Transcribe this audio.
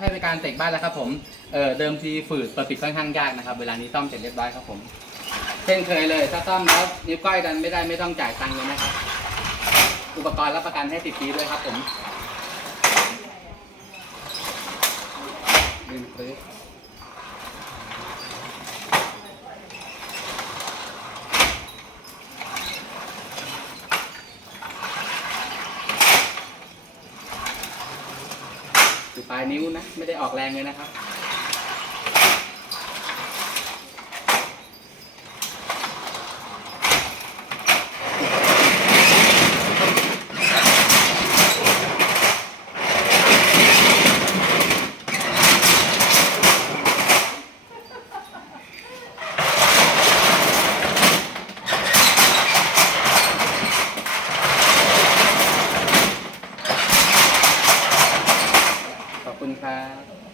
ให้บริการเตกบ้านแล้วครับผม เอ่อ เดิมทีฝืดเปิดปิดค่อนข้างยากนะครับ เวลานี้ซ่อมเสร็จเรียบร้อยครับผม เช่นเคยเลย ถ้าซ่อมแล้วนิ้วก้อยดันไม่ได้ไม่ต้องจ่ายตังค์เลยนะครับ อุปกรณ์รับประกันให้ติดปีด้วยครับผมดึงปื๊ด อยู่ปลายนิ้วนะ ไม่ได้ออกแรงเลยนะครับขอบ คุณครับ